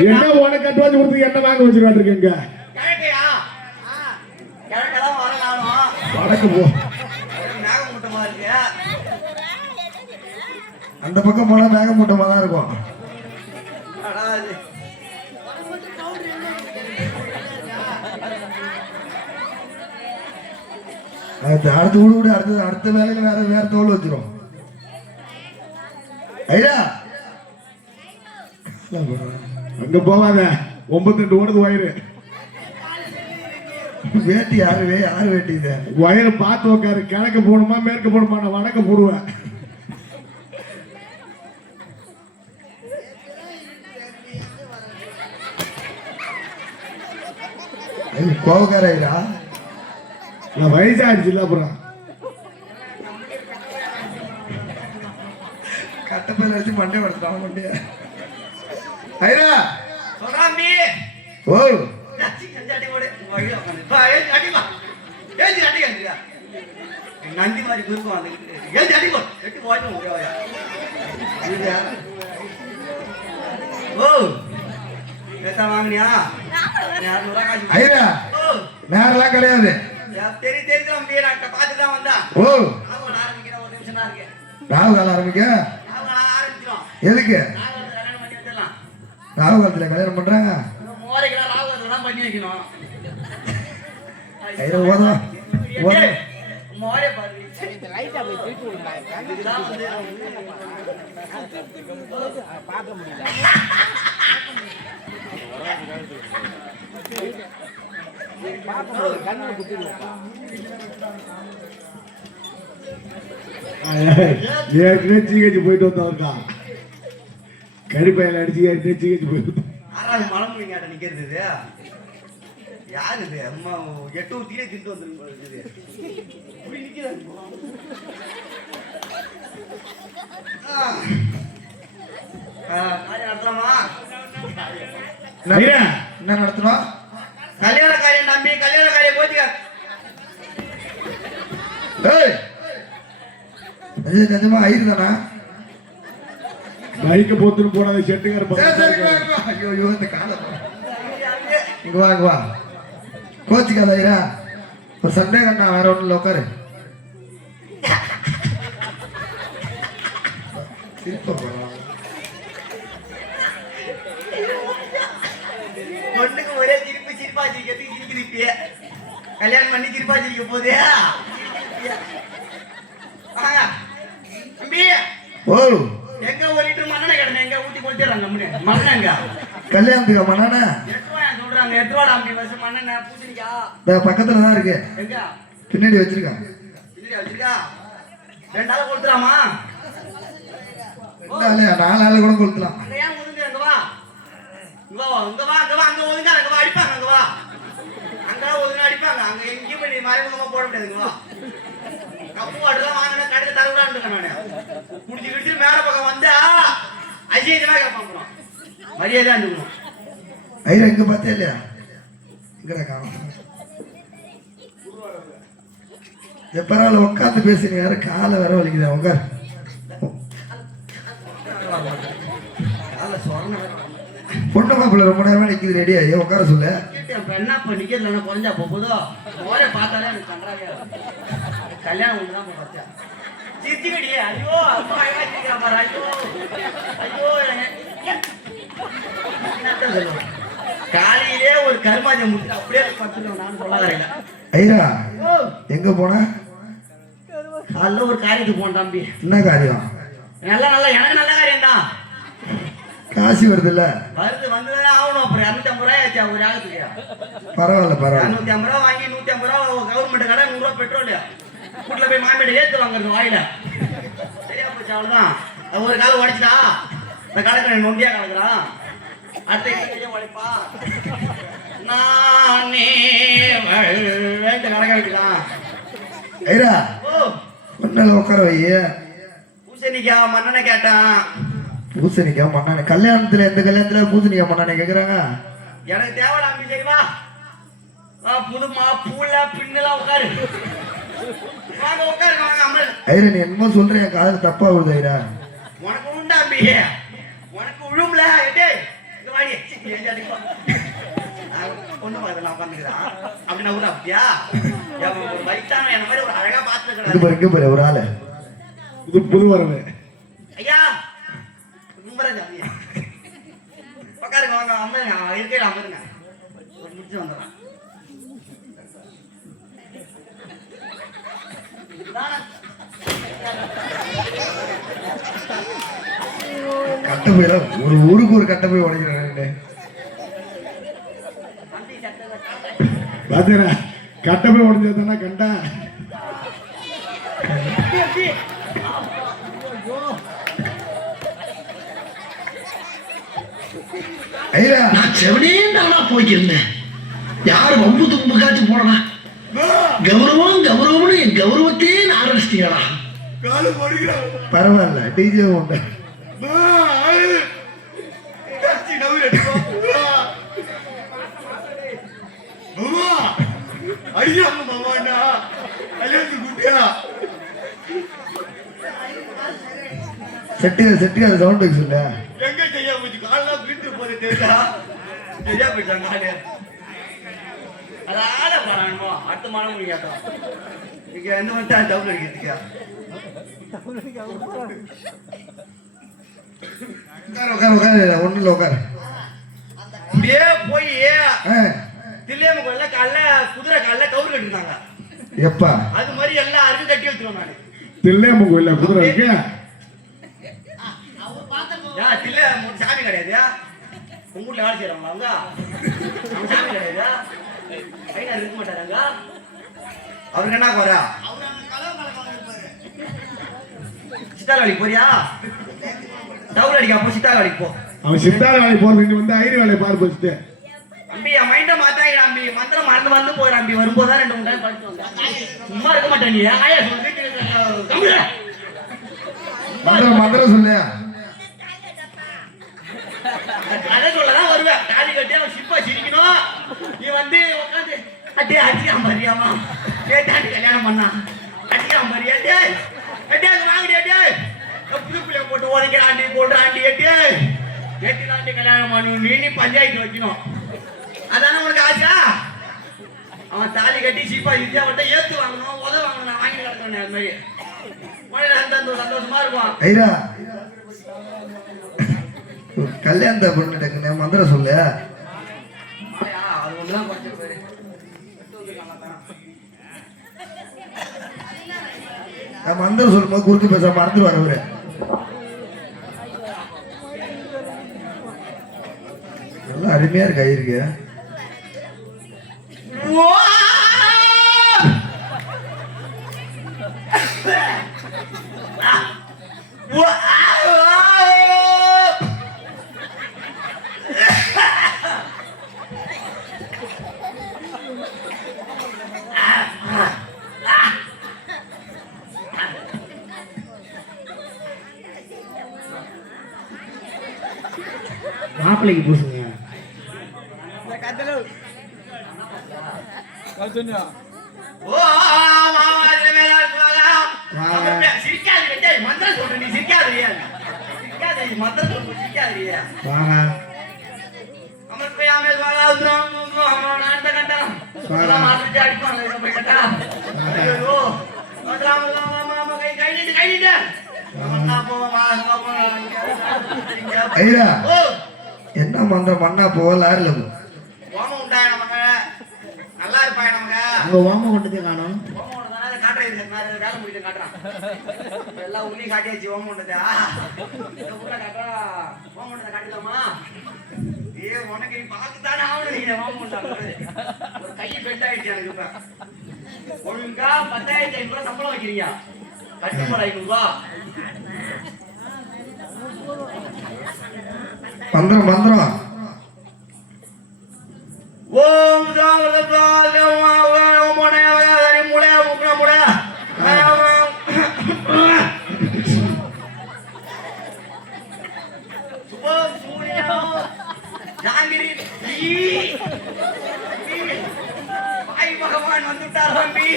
என்ன உனக்கு அட்வான்ஸ் கொடுத்து என்ன வாங்க வச்சிருக்காட்டு இருக்கீங்க வடக்கு போ அந்த பக்கம் போனா மேகமூட்டமா தான் இருக்கும். அடுத்த விடு அடுத்த வேலையில வேற தோல் வச்சிரும். ஐயா அங்க போவாத 92 ஓடுது வயிறு. வேட்டி யாரு வேட்டி இது வயிறு பார்த்து உட்காரு. கிழக்கு போகணுமா மேற்கு போகணுமா? நான் வடக்க போடுவேன். கோவக்கார ஐயா நான் வயசாயிடுச்சு இல்ல அப்புறம் கட்டப்பையில வச்சு மண்டே படுத்துறான் மண்டே ஐயா சொல்றாம்பி ஓ நந்தி மாதிரி குறுக்கும் வந்து அடிக்கோ எட்டு போய் ஓ பேச வாங்கினியா ஐயா நேரெல்லாம் கிடையாது. தெரியும் தம்பி நான் பார்த்து தான் வந்தா ஓ ஆரம்பிக்கிறேன் ஒரு நிமிஷம் தான் இருக்கேன். ராகு காலம் ஆரம்பிக்க ஆரம்பிச்சிடும். எதுக்கு கல்யாணம் பண்ணி வச்சிடலாம். ராகு காலத்துல கல்யாணம் பண்றாங்க. மோரைக்கெல்லாம் ராகு தான் பண்ணி வைக்கணும். ஐயா ஓதும் மோரே பாரு லைட்டா போய் திருப்பி விடுறாங்க. இதுதான் வந்து பார்க்க முடியல. கண்ணு குத்திடுவோம். ஏற்கனவே ஜிஹெச் போயிட்டு வந்தவர்க்கா கடிப்பையில அடிச்சு ஏற்கனவே ஜிஹெச் போயிட்டு ஆறாவது மலம் முடிங்காட்ட நிக்கிறது இது யாரு இது அம்மா 8 ஊத்தியே திட்டு வந்துருக்கு இப்படி நிக்கிறாங்க. நடத்தலாமா? என்ன நடத்தணும்? கல்யாண காரியம் நம்பி கல்யாண காரியம் போச்சுக்க. நிஜமா ஐயர் தானா? பைக்க போத்துன்னு போனாத செட்டுக்கார ஐயோ இந்த காலம் இங்க வா கோச்சிக்காத ஐயா ஒரு சண்டே கண்ணா வேற ஒண்ணுல உட்காரு. பொண்ணுக்கு ஒரே சிரிப்பா சிரிக்குது. கல்யாணம் பண்ணி சிரிப்பா சிரிக்க போதே தம்பி. ஓ எங்க ஒரு லிட்டர் மண்ணெண்ணெய் கிடந்த எங்க ஊத்தி கொடுத்துறாங்க மண்ணெங்க கல்யாணத்துக்கு மண்ணெண்ண சொல்றாங்க 8 ரூபா அம்பி பஸ் மண்ணெண்ணெய் பூசணிக்கா பக்கத்துல தான் இருக்கு. எங்க பின்னாடி வச்சிருக்கேன். பின்னாடி வச்சிருக்கா 2 நாள் கொடுத்துறாமா? 4 நாள் கூட கொடுக்கலாம். ஏன் ஒதுங்க அங்க வா அங்க ஒதுங்க அங்க வா அடிப்பாங்க அங்க வா அங்க ஒதுங்க அடிப்பாங்க அங்க எங்கேயும் போய் மறைமுகமா போட முடியாதுங்க வா. கப்பு வாட்டெல்லாம் வாங்கினா கடையில் தரவிடான்னு நான் குடிச்சு கிடிச்சு மேல பக்கம் வந்தா அஜயமா கேட்பாங்க மரியாதையா இருந்துக்கணும். ஐயா எங்க பார்த்தே இல்லையா இங்கடா காணும். எப்பரால உட்காந்து பேசுங்க யாரும் காலை வர வலிக்குதா உட்கார். பொண்ணு மாப்பிள்ள ரொம்ப நேரமா நிக்குது ரெடியா ஐயா உட்கார சொல்லு. என்ன இப்ப நிக்கிறதுல குறைஞ்சா போதோ போரே பார்த்தாலே எனக்கு கண்டாவே கல்யாணம் ஒண்ணுதான் பார்த்தேன் சிரிச்சுக்கடியே. ஐயோ அம்மா பாரு ஐயோ ஐயோ காலையிலே ஒரு கருமாதியை முடிச்சு அப்படியே படுத்துட்டோம். நான் சொல்லாத ஐயா எங்க போன? காலைல ஒரு காரியத்துக்கு போன தம்பி. என்ன காரியம்? நல்லா எனக்கு நல்ல காரியம் தான். காசி வருது இல்ல? வந்துதான் ஆகணும். அப்புறம் 250 ரூபாய் ஆச்சு ஒரு ஆகத்துக்கு. பரவாயில்ல 250 ரூபா வாங்கி 150 ரூபா கவர்மெண்ட் கடை 100 ரூபா பெட்ரோல் வீட்டுல போய் மாமியிட ஏத்து வாங்குறது வாயில. சரியா போச்சு அவ்வளவுதான். ஒரு காலம் உடைச்சிட்டா இந்த கலக்கிற நொண்டியா கலக்குறான். அடுத்த உழைப்பா நானே கலக்க வைக்கலாம். ஐயா பொண்ணு உட்கார வைய. பூசணிக்காய் மண்ணெண்ணெய் கேட்டான். பூசணிக்காய் மண்ணெண்ணெய் கல்யாணத்துல எந்த கல்யாணத்துல பூசணிக்காய் மண்ணெண்ணெய் கேக்குறாங்க? எனக்கு தேவைடாம சரிவா புது பூல பின்னெல்லாம் உட்காரு வாங்க உட்காரு வாங்க அம்மன். ஐயா நீ என்னமோ சொல்றேன் காதல் தப்பா விடுது ஐயா. உனக்கு உண்டாம்பி உனக்கு விழும்ல இங்க வாடி ஏஞ்சி அடிப்போம். பொண்ணு பக்கத்துல நான் உட்காந்துக்கிறான். அப்படி நான் கூட அப்படியா? ஒரு வயசான என்ன மாதிரி ஒரு அழகா பார்த்துக்கிறான். இங்க பாரு ஒரு ஆளு. இது புது வரவு. ஐயா கும்பரன் ஜாமியா. உட்காருங்க வாங்க அம்மருங்க. இருக்கையில அம்மருங்க. ஒரு முடிச்சு வந்துடுறான். கட்ட போயில ஒரு ஊருக்கு ஒரு கட்ட போய் உடைக்கிறாங்க. பாத்தீங்களா கட்ட போய் உடஞ்சதுன்னா கண்டா ஐயா நான் செவனே தானா போய்க்கிருந்தேன். யாரு வம்பு தும்பு காட்சி போடனா கௌரவம் கௌரவம்னு என் கௌரவத்தையே ஆரம்பிச்சிட்டீங்களா? பரவாயில்ல டிஜே உண்டு. செட்டியா சவுண்ட் வைக்க சொல்ல. எங்க செய்ய போச்சு காலெல்லாம் வீட்டு போது தெரியா சரியா போயிட்டாங்க காலு. அது ஆட போறானுமோ அடுத்த மாதம் நீங்க கேட்டோம். இங்க எந்த வந்து டவுன் அடிக்கிறதுக்கா உட்காரு ஒண்ணு இல்ல உட்காரு. அப்படியே போய் ஆ, தில்லியம்ம கோயில்ல காலைல குதிரை காலைல கவுரு கட்டிருந்தாங்க. எப்பா அது மாதிரி எல்லாம் அருக்கு கட்டி வச்சுருவோம் நானு. தில்லையம்ம கோயில்ல குதிரை இருக்கு. தில்ல சாமி கிடையாது. உங்க வீட்டுல வேலை செய்யறாங்களா அவங்க? அவங்க சாமி கிடையாது. கையில இருக்க மாட்டாங்க. அவருக்கு என்ன குறை? சித்தார் வேலைக்கு போறியா? டவுல் அடிக்க போ. சித்தார் வேலைக்கு போ. அவன் சித்தார வேலைக்கு போறது வந்து ஐரி வேலையை பாரு வச்சுட்டு. அம்பி என் மைண்ட மாத்தாங்க அம்பி. மந்திரம் மறந்து வந்து போயிடும் அம்பி. வரும்போதுதான் 2 3 டைம் படிச்சு வந்தேன். சும்மா இருக்க மாட்டேன் நீ. ஆயா சொல்லு. மந்திரம் சொல்லு. கதை சொல்லதான் வருவேன். தாலி கட்டி அவன் சிப்பா சிரிக்கணும். நீ வந்து உட்காந்து அட்டியா அடிக்காம பாரியாமா கேட்டாண்டி கல்யாணம் பண்ணா அடிக்காம பாரியா டே அட்டியா வாங்கடியா டே புது பிள்ளை போட்டு உதைக்கிறாண்டி போடுறாண்டி எட்டு எட்டுலாண்டி கல்யாணம் பண்ணணும். நீ பஞ்சாயத்து வைக்கணும். அதானே உனக்கு ஆச்சா? அவன் தாலி கட்டி சிப்பா சிரிச்சா மட்டும் ஏத்து வாங்கணும். உத வாங்கணும். நான் வாங்கி கிடக்கணும். அது மாதிரி சந்தோஷமா இருக்கும். ஐயா கல்யாணத்தை பொண்ணு டக்குன்னு மந்திரம் சொல்லு. அது ஒண்ணுதான் கொஞ்சம் பேரு மந்திரம் சொல்லும் போது குறுக்கு பேச மறந்துடுவார் அவரு. நல்லா அருமையா இருக்கு ஐயருக்கு. மாப்பிள்ளைக்கு பூசுங்க. ஐயா என்ன மந்திரம் பண்ணா போகல நல்லா இருப்பாங்க நமக்கு. அங்க ஓம கொண்டதே காணோம். வேலை முடிட்டு காட்டுறான். எல்லாம் உன்னி காட்டியாச்சு. ஓம கொண்டதா ஓம கொண்டதை காட்டலாமா? ஏ உனக்கு பார்த்துதானே ஆகணும். நீங்க ஓம கொண்டாங்க ஒரு கை பெட் ஆயிடுச்சு எனக்கு. இப்ப ஒழுங்கா 10,500 ரூபாய் சம்பளம் வைக்கிறீங்க. கட்டுப்பட 500 ரூபாய் மந்திரம் ஓம் பகவான் வந்துட்டார் தம்பி.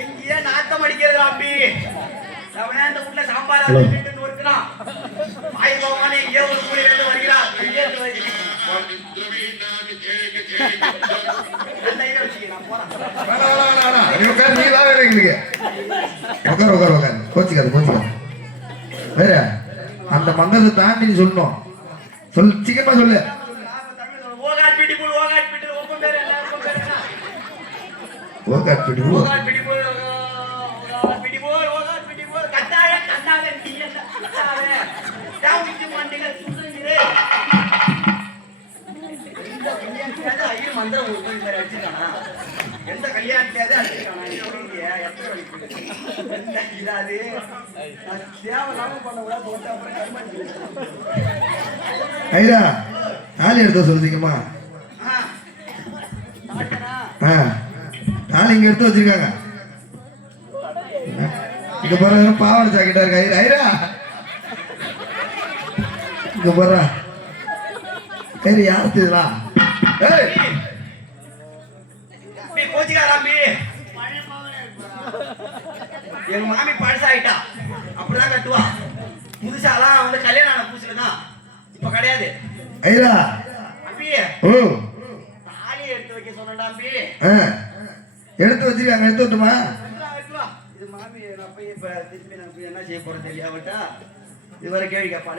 எங்கேயே நாட்டம் அடிக்கிறது தம்பி. இந்த வீட்டுல சாம்பார் இருக்கிறான். வாய் பகவான் எங்கேயோ ஒரு கூலி வருகிறான். அந்த ஐடியா வச்சுக்க நான் போறேன் நீ உட்காரு, நீ வா வேற எங்களுக்கு. உட்காரு. கோச்சிக்காது. வேற அந்த மந்தத்தை தாண்டி நீ சொல்லணும். சீக்கிரமா சொல்லு. ஓகாட் பிடிபுல் ஒப்பம் பேர் என்ன ஒப்பம் பேர் என்ன ஓகாட் பிடிபுல் கட்டாய கண்ணால நீ என்ன கட்டாவே தாவிச்சு மாட்டீங்க சுடுறீங்களே இந்த கல்யாணத்துக்காக ஐயர் மந்திரம் ஒரு பேர் அடிச்சிட்டானா எந்த கல்யாணத்துக்காக அடிச்சிட்டானா சொல்லுங்க எத்தனை வலிக்குது என்ன இதாது நான் தேவையில்லாம பண்ண கூட போட்டா அப்புறம் கர்மம் ஐயா தாலி எடுத்து சொல்லு சீக்கிரமா. தாலி இங்க எடுத்து வச்சிருக்காங்க. இங்க பாரு பாவாடை ஜாக்கெட்டா இருக்கு. ஐயா இங்க பாரு சரி யாருதுலா கோச்சிக்காராம்பி எங்க மாமி பழசாயிட்டா அப்படிதான் கட்டுவா புதுசாலாம் வந்து கல்யாணம் ஆன புதுசுல தான் இப்ப கிடையாது. ஐயா அம்பி ஓ தாலி எடுத்து வைக்க சொன்னடா அம்பி. எடுத்து வச்சிருக்காங்க. எடுத்து விட்டுமா இது மாமி நான் போய் இப்ப திருப்பி நான் என்ன செய்ய போறேன் தெரியாமட்டா இதுவரை கேள்வி கேட்பானே